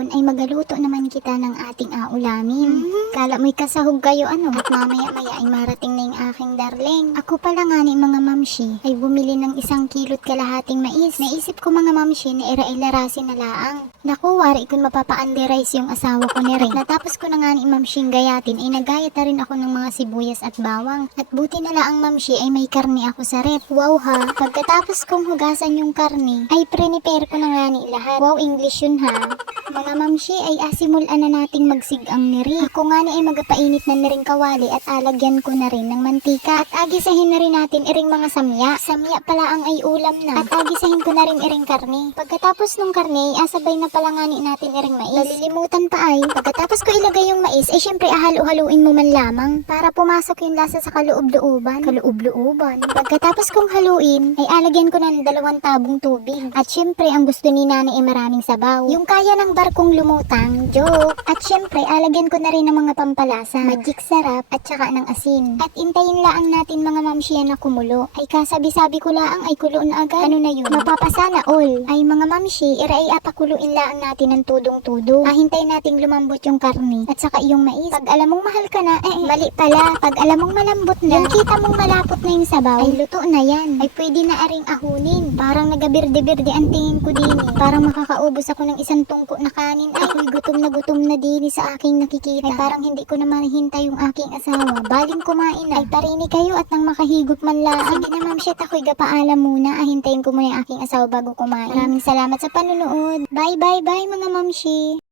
ngayon ay magaluto naman kita ng ating aulamin. Kala mo'y kasahog kayo ano, at mamaya-maya ay marating na yung aking darling. Ako pala nga ni mga mamshi ay bumili ng 1 kilo't kalahating mais. Naisip ko mga mamshi na ira-ilarasin na laang. Naku, wari kung mapapa-underize yung asawa ko ni Ray. Natapos ko na nga ni mamshing gayatin ay nagayat na rin ako ng mga sibuyas at bawang. At buti na laang mamshi ay may karne ako sa rep. Wow ha! Pagkatapos kong hugasan yung karne ay prepare ko na nga ni lahat. Wow, English yun ha! Mga mamshi ay asimulan na nating magsigang ni Ray. Ako nga ni ay magapainit na ring kawali at alagyan ko na rin ng mantika. At agisahin na rin natin iring mga samya. Samya pala ang ay ulam na. At agisahin ko na rin iring karne. Pagkatapos ng karne ay asabay na palangani natin iring mais. Nalilimutan pa ay pagkatapos ko ilagay yung mais ay syempre ahalo-haluin mo man lamang para pumasok yung lasa sa kaloob-looban. Kaloob-looban. Pagkatapos kong haluin ay alagyan ko na ng 2 tabong tubig. At syempre ang gusto ni nanay ay maraming sabaw. Yung kaya ng barkong lumutang, joke. At syempre alagyan ko na rin ng mga pampalasa, magic sarap at saka ng asin. At intayin laang natin mga mamshiyan na kumulo. Ay kasabi-sabi ko laang ay kulo na agad. Ano na yun? Mapapasana all. Ay mga mamshi, iray apakuluin laang natin ng tudong-tudo. Hintayin nating lumambot yung karne at saka yung mais. Pag alam mong mahal ka na, mali pala. Pag alam mong malambot na, yung kita mong malapot na yung sabaw, ay luto na yan. Ay pwede na aring ahunin. Parang nagabirde-birde ang tingin ko din. Parang makakaubos ako ng 1 tungko na kanin. Ay ako'y gutom na din sa aking nakikita. Ay parang hindi ko na mahintay yung aking asawa. Baling kumain na. Ay parini kayo at nang makahigop man lang. Sige na ma'am, shit, ako'y gapaalam muna. Hintayin ko muna yung aking asawa bago kumain. Maraming salamat sa panunood. Bye bye bye mga mamshi.